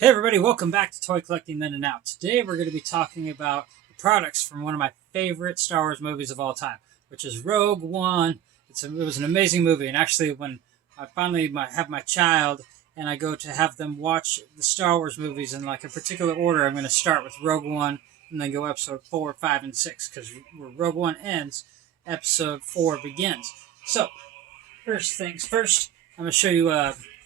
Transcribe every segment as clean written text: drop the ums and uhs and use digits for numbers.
Hey everybody, welcome back to Toy Collecting Then and Now. Today we're going to be talking about the products from one of my favorite Star Wars movies of all time, which is Rogue One. It was an amazing movie, and actually when I finally have my child and I go to have them watch the Star Wars movies in like a particular order, I'm going to start with Rogue One and then go episode 4, 5, and 6, because where Rogue One ends, episode 4 begins. So, first things first, I'm going to show you,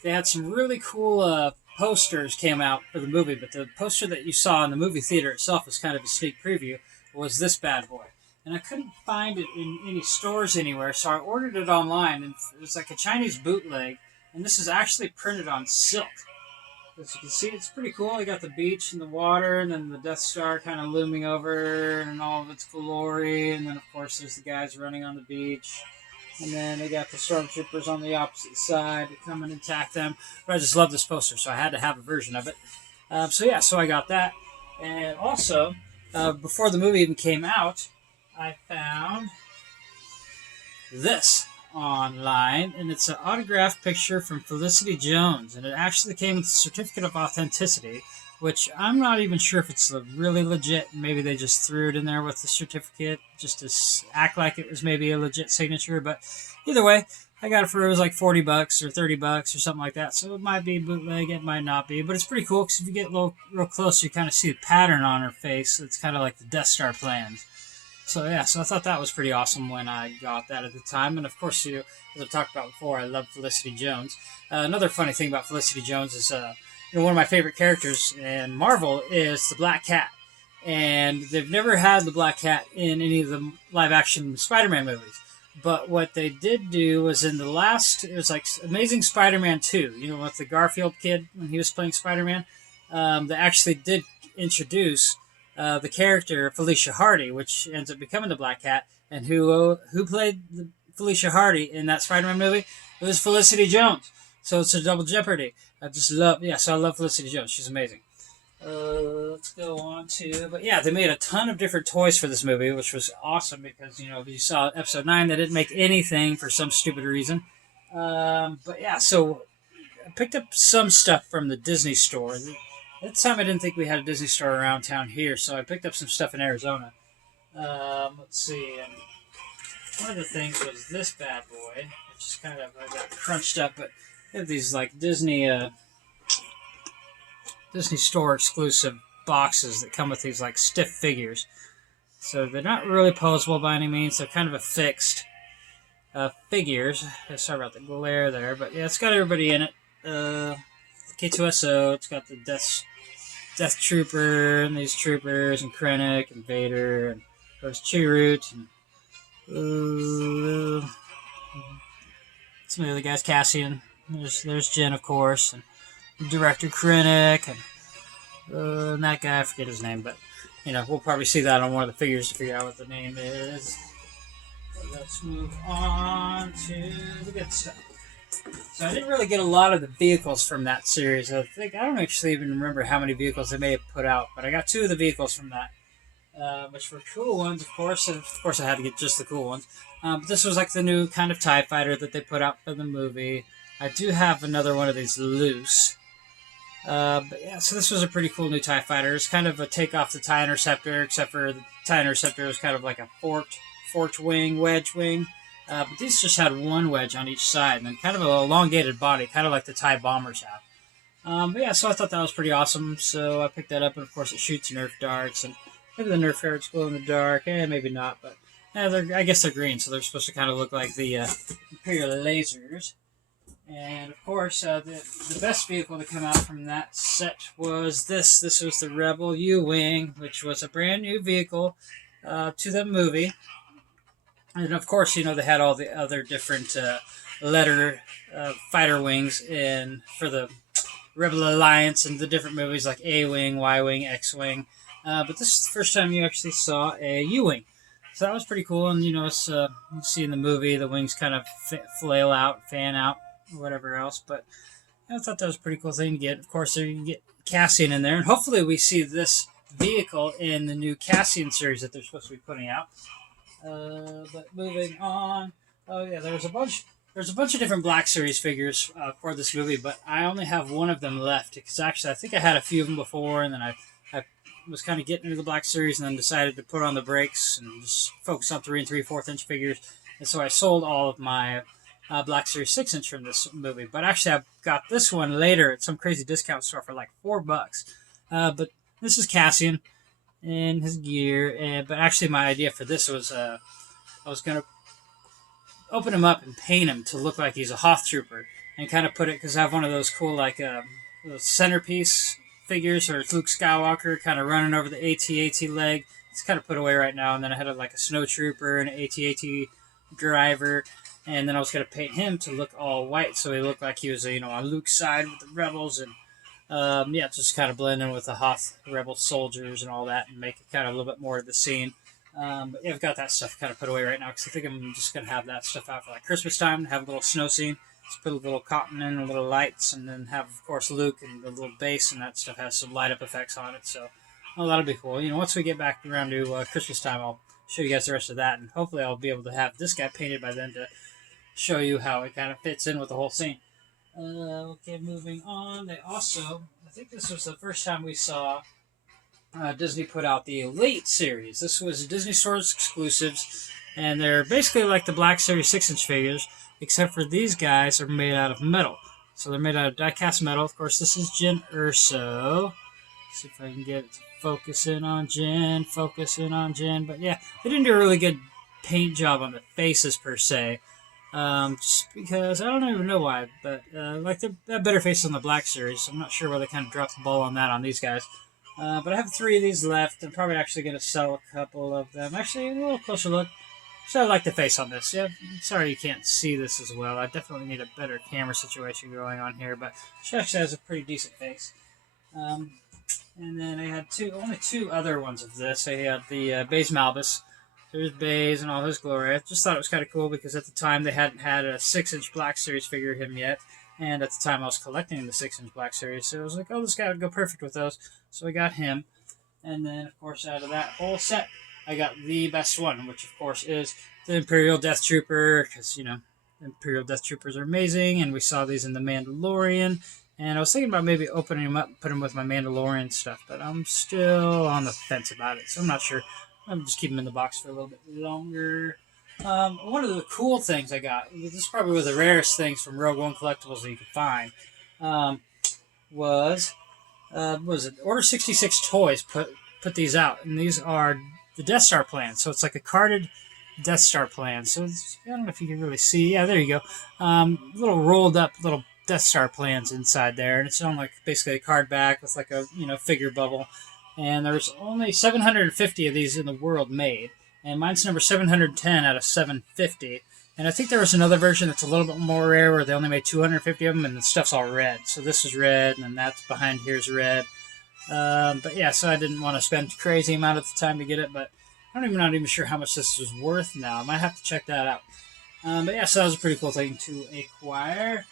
they had some really cool posters came out for the movie, but the poster that you saw in the movie theater itself was kind of a sneak preview, was this bad boy. And I couldn't find it in any stores anywhere, so I ordered it online, and it was like a Chinese bootleg, and this is actually printed on silk. As you can see, it's pretty cool. You got the beach and the water, and then the Death Star kind of looming over in all of its glory, and then of course there's the guys running on the beach. And then they got the stormtroopers on the opposite side to come and attack them. But I just love this poster, so I had to have a version of it. So I got that. And also, before the movie even came out, I found this online, and it's an autographed picture from Felicity Jones, and it actually came with a certificate of authenticity, which I'm not even sure if it's really legit. Maybe they just threw it in there with the certificate just to act like it was maybe a legit signature. But either way, I got it for, it was like $40 or $30 or something like that. So it might be bootleg, it might not be, but it's pretty cool because if you get real close, you kind of see the pattern on her face. It's kind of like the Death Star plans. So yeah, so I thought that was pretty awesome when I got that at the time. And of course, as I've talked about before, I love Felicity Jones. Another funny thing about Felicity Jones is one of my favorite characters in Marvel is the Black Cat. And they've never had the Black Cat in any of the live-action Spider-Man movies. But what they did do was in the last, it was like Amazing Spider-Man 2, with the Garfield kid when he was playing Spider-Man. They actually did introduce the character Felicia Hardy, which ends up becoming the Black Cat. And who played Felicia Hardy in that Spider-Man movie? It was Felicity Jones. So it's a double jeopardy. So I love Felicity Jones. She's amazing. Let's go on to, but yeah, they made a ton of different toys for this movie, which was awesome because, if you saw episode 9, they didn't make anything for some stupid reason. But yeah, so I picked up some stuff from the Disney store. At the time, I didn't think we had a Disney store around town here, so I picked up some stuff in Arizona. Let's see, and one of the things was this bad boy, which is kind of, I got crunched up, but they have these like Disney store exclusive boxes that come with these like stiff figures. So they're not really posable by any means. They're kind of affixed figures. Sorry about the glare there, but yeah, it's got everybody in it. K2SO. It's got the Death Trooper and these troopers and Kranik and Vader and there's Chirrut and some of the other guys. Cassian. There's Jen, of course, and Director Kranik and that guy, I forget his name, but we'll probably see that on one of the figures to figure out what the name is. But let's move on to the good stuff. So I didn't really get a lot of the vehicles from that series. I don't actually even remember how many vehicles they may have put out, but I got 2 of the vehicles from that, which were cool ones, of course. And of course, I had to get just the cool ones. But this was like the new kind of TIE fighter that they put out for the movie. I do have another one of these loose. But yeah, so this was a pretty cool new TIE fighter. It's kind of a take off the TIE Interceptor, except for the TIE Interceptor was kind of like a forked wing, wedge wing. But these just had one wedge on each side, and then kind of an elongated body, kind of like the TIE bombers have. But yeah, so I thought that was pretty awesome, so I picked that up, and of course it shoots Nerf darts, and maybe the Nerf darts glow in the dark, maybe not, but I guess they're green, so they're supposed to kind of look like the Imperial lasers. And of course, the best vehicle to come out from that set was this. This was the Rebel U-Wing, which was a brand new vehicle to the movie. And of course, they had all the other different letter fighter wings for the Rebel Alliance and the different movies like A-Wing, Y-Wing, X-Wing. But this is the first time you actually saw a U-Wing. So that was pretty cool. And, you see in the movie the wings kind of flail out, fan out, whatever else, but I thought that was a pretty cool thing to get. Of course, you can get Cassian in there, and hopefully we see this vehicle in the new Cassian series that they're supposed to be putting out. But moving on, oh yeah, there was a bunch there's a bunch of different Black Series figures for this movie, but I only have one of them left because actually I think I had a few of them before, and then I was kind of getting into the Black Series, and then decided to put on the brakes and just focus on 3 and 3/4 inch figures, and so I sold all of my Black Series 6 inch from this movie. But actually, I got this one later at some crazy discount store for like $4. But this is Cassian in his gear, but actually my idea for this was I was gonna open him up and paint him to look like he's a Hoth Trooper, and kind of put it, because I have one of those cool like those centerpiece figures, or it's Luke Skywalker kind of running over the AT-AT leg. It's kind of put away right now, and then I had like a Snow Trooper and an AT-AT driver, and then I was going to paint him to look all white, so he looked like he was on Luke's side with the rebels, and yeah, just kind of blend in with the Hoth rebel soldiers and all that, and make it kind of a little bit more of the scene. But yeah, I've got that stuff kind of put away right now because I think I'm just going to have that stuff out for like Christmas time, have a little snow scene, just put a little cotton in, a little lights, and then have, of course, Luke, and the little base and that stuff has some light up effects on it. So, well, that'll be cool. Once we get back around to Christmas time, I'll show you guys the rest of that, and hopefully I'll be able to have this guy painted by then to show you how it kind of fits in with the whole scene. Okay, moving on. They also, I think this was the first time we saw Disney put out the Elite series. This was Disney Stores exclusives, and they're basically like the Black Series 6-inch figures, except for these guys are made out of metal. So they're made out of die-cast metal. Of course, this is Galen Urso. See if I can get it to focus in on Jen. But yeah, they didn't do a really good paint job on the faces per se. Just because, I don't even know why, but like they have better faces on the Black Series, so I'm not sure why they kind of dropped the ball on that on these guys. But I have 3 of these left. I'm probably actually going to sell a couple of them. Actually, a little closer look. So I like the face on this. Yeah, sorry you can't see this as well. I definitely need a better camera situation going on here, but she actually has a pretty decent face. And then I had only 2 other ones of this. I had the Baze Malbus. There's Baze and all his glory. I just thought it was kind of cool because at the time they hadn't had a 6-inch Black Series figure of him yet. And at the time I was collecting the 6-inch Black Series. So I was like, oh, this guy would go perfect with those. So I got him. And then, of course, out of that whole set, I got the best one, which, of course, is the Imperial Death Trooper. Because, Imperial Death Troopers are amazing. And we saw these in The Mandalorian. And I was thinking about maybe opening them up and putting them with my Mandalorian stuff. But I'm still on the fence about it. So I'm not sure. I'm just keeping them in the box for a little bit longer. One of the cool things I got, this is probably one of the rarest things from Rogue One Collectibles that you could find, was Order 66 Toys put these out, and these are the Death Star plans. So it's like a carded Death Star plan. So I don't know if you can really see. Yeah, there you go. Little rolled up little Death Star plans inside there, and it's on like basically a card back with like a figure bubble. And there's only 750 of these in the world made. And mine's number 710 out of 750. And I think there was another version that's a little bit more rare where they only made 250 of them and the stuff's all red. So this is red, and then that's behind here's red. But yeah, so I didn't want to spend a crazy amount of time to get it, but I'm not even sure how much this is worth now. I might have to check that out. But yeah, so that was a pretty cool thing to acquire.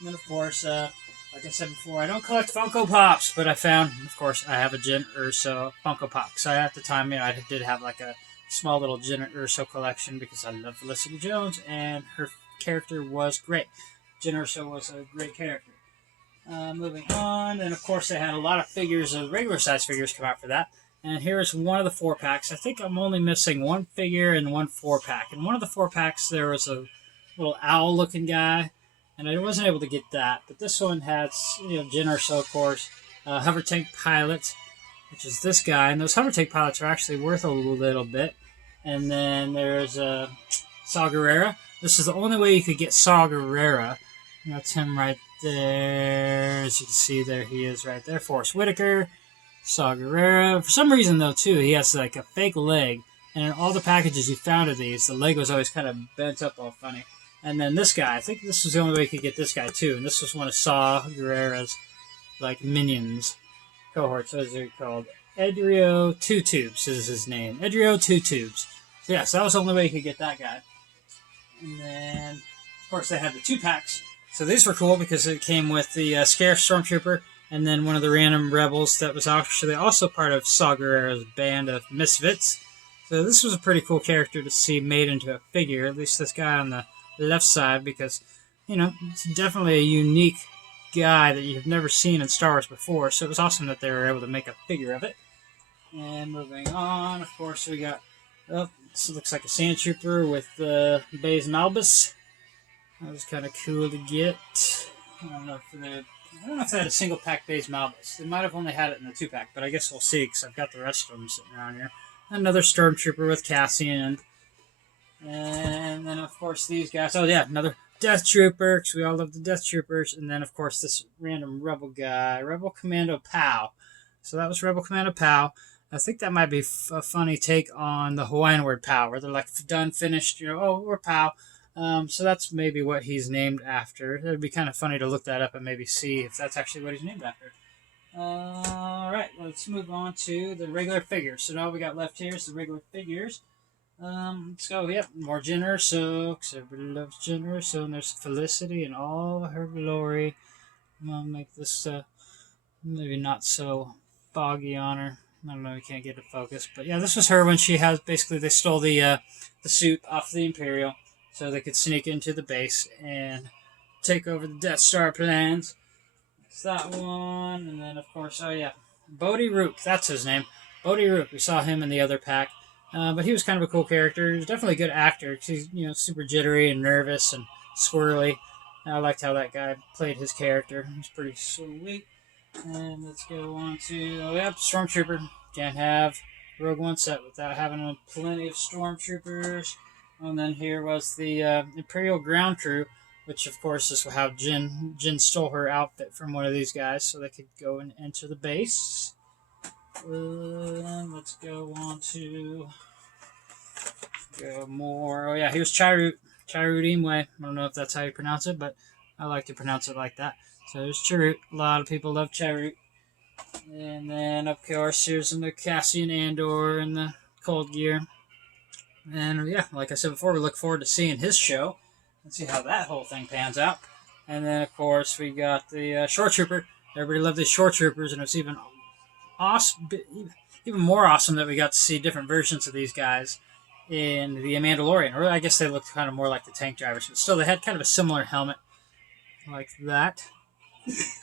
And then, of course, like I said before, I don't collect Funko Pops, but I found, of course, I have a Galen Urso Funko Pop. So at the time, I did have like a small little Galen Urso collection because I love Felicity Jones, and her character was great. Galen Urso was a great character. Moving on, and of course, they had a lot of figures, regular size figures come out for that. And here's one of the 4-packs. I think I'm only missing 1 figure and 1 4-pack. In one of the 4-packs, there was a little owl-looking guy, and I wasn't able to get that. But this one has, Galen Urso, of course, hover tank pilot, which is this guy. And those hover tank pilots are actually worth a little bit. And then there's Saw Gerrera. This is the only way you could get Saw Gerrera. That's him right there. As you can see, there he is right there. Forrest Whitaker, Saw Gerrera. For some reason, though, too, he has like a fake leg. And in all the packages you found of these, the leg was always kind of bent up all funny. And then this guy, I think this was the only way you could get this guy, too. And this was one of Saw Gerrera's, like, minions. Cohorts, what is it called? Edrio Two Tubes is his name. Edrio Two Tubes. So, yeah, so that was the only way you could get that guy. And then, of course, they had the 2-packs. So these were cool because it came with the Scarif Stormtrooper and then one of the random rebels that was actually also part of Saw Gerrera's band of misfits. So this was a pretty cool character to see made into a figure. At least this guy on the left side because, it's definitely a unique guy that you've never seen in Star Wars before. So it was awesome that they were able to make a figure of it. And moving on, of course, we got, this looks like a sand trooper with Baze Malbus. That was kind of cool to get. I don't know if they had a single pack Baze Malbus. They might have only had it in the 2-pack, but I guess we'll see because I've got the rest of them sitting around here. Another Stormtrooper with Cassian. And then, of course, these guys. Oh, yeah, another Death Trooper, because we all love the Death Troopers. And then, of course, this random Rebel guy, Rebel Commando Pow. So that was Rebel Commando Pow. I think that might be a funny take on the Hawaiian word Pow, where they're like, done, finished, we're Pow. So that's maybe what he's named after. It would be kind of funny to look that up and maybe see if that's actually what he's named after. Alright, let's move on to the regular figures. So now we got left here is the regular figures. Let's go, more Galen Urso, because everybody loves Galen Urso, and there's Felicity in all her glory. I'm going to make this maybe not so foggy on her. I don't know, we can't get it focused, but yeah, this was her when she has, basically they stole the suit off the Imperial, so they could sneak into the base and take over the Death Star plans. That's that one, and then of course, Bodhi Rook, that's his name. Bodhi Rook, we saw him in the other pack. But he was kind of a cool character. He was definitely a good actor because he's, super jittery and nervous and squirrely. And I liked how that guy played his character. He was pretty sweet. And let's go on to, Stormtrooper. Can't have Rogue One set without having plenty of Stormtroopers. And then here was the Imperial Ground Crew, which of course is how Jin stole her outfit from one of these guys so they could go and enter the base. Let's go on to more. Here's Chirrut Imwe. I don't know if that's how you pronounce it, but I like to pronounce it like that. So there's Chirrut. A lot of people love Chirrut. And then, of course, here's the Cassian Andor and the Cold Gear. And, like I said before, we look forward to seeing his show and see how that whole thing pans out. And then, of course, we got the Shore Trooper. Everybody loved the Shore Troopers, and it's even more awesome that we got to see different versions of these guys in the Mandalorian. Or I guess they looked kind of more like the tank drivers, but still they had kind of a similar helmet like that.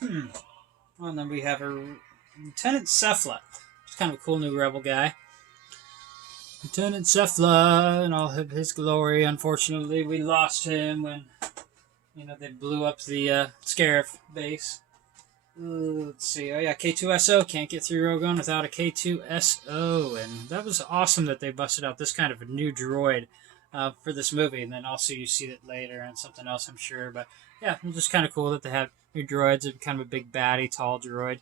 And then we have a Lieutenant Cephala. It's kind of a cool new rebel guy. Lieutenant Cephala in all of his glory. Unfortunately, we lost him when they blew up the Scarif base. Let's see. K2SO. Can't get through Rogue One without a K2SO. And that was awesome that they busted out this kind of a new droid for this movie. And then also you see it later and something else, I'm sure. But yeah, it was just kind of cool that they have new droids and kind of a big baddie, tall droid.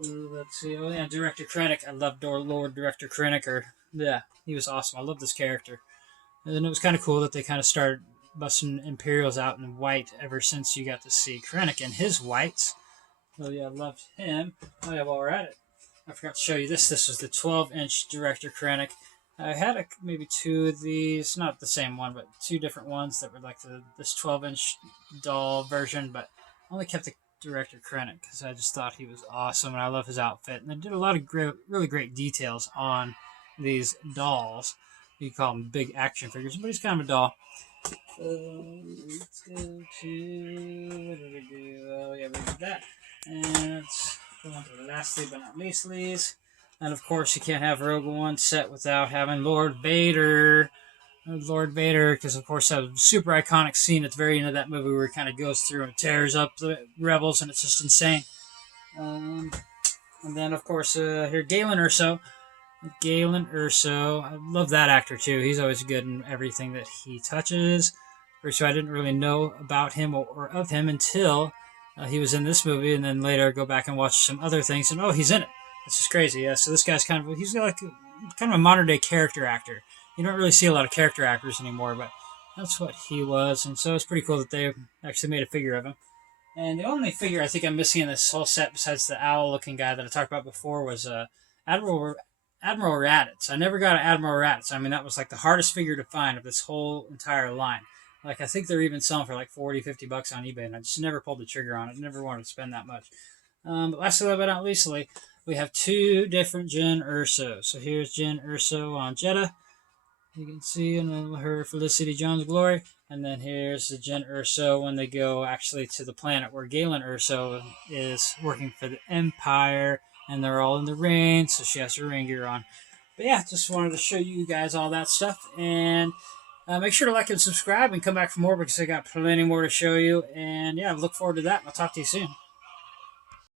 Let's see. Director Kranik. I love Lord Director Kranik. He was awesome. I love this character. And it was kind of cool that they kind of started busting Imperials out in white ever since you got to see Kranik in his whites. So I loved him. While we're at it, I forgot to show you this. This was the 12-inch Director Kranik. I had maybe two of these, not the same one, but two different ones that were like this 12-inch doll version, but I only kept the Director Kranik because I just thought he was awesome, and I love his outfit. And they did a lot of really great details on these dolls. You call them big action figures, but he's kind of a doll. Let's go to... What did we do? We did that. And let's go on to the lastly but not leastlies. And of course, you can't have Rogue One set without having Lord Vader. Because of course, that was a super iconic scene at the very end of that movie where he kind of goes through and tears up the rebels, and it's just insane. And then, of course, here, Galen Urso. Galen Urso. I love that actor, too. He's always good in everything that he touches. First, I didn't really know about him or of him until he was in this movie, and then later go back and watch some other things, and he's in it. This is crazy. Yeah, so this guy's he's like kind of a modern-day character actor. You don't really see a lot of character actors anymore, but that's what he was, and so it's pretty cool that they actually made a figure of him. And the only figure I think I'm missing in this whole set, besides the owl-looking guy that I talked about before, was Admiral Raditz. I never got an Admiral Raditz. I mean, that was like the hardest figure to find of this whole entire line. Like, I think they're even selling for like $40, $50 on eBay, and I just never pulled the trigger on it. Never wanted to spend that much. But lastly, but not leastly, we have two different Galen Urso. So here's Galen Urso on Jeddah. You can see in her Felicity Jones glory. And then here's the Jen Urso when they go actually to the planet where Galen Urso is working for the Empire, and they're all in the ring, so she has her ring gear on. But yeah, just wanted to show you guys all that stuff, and make sure to like and subscribe and come back for more because I got plenty more to show you. And yeah, look forward to that. I'll talk to you soon.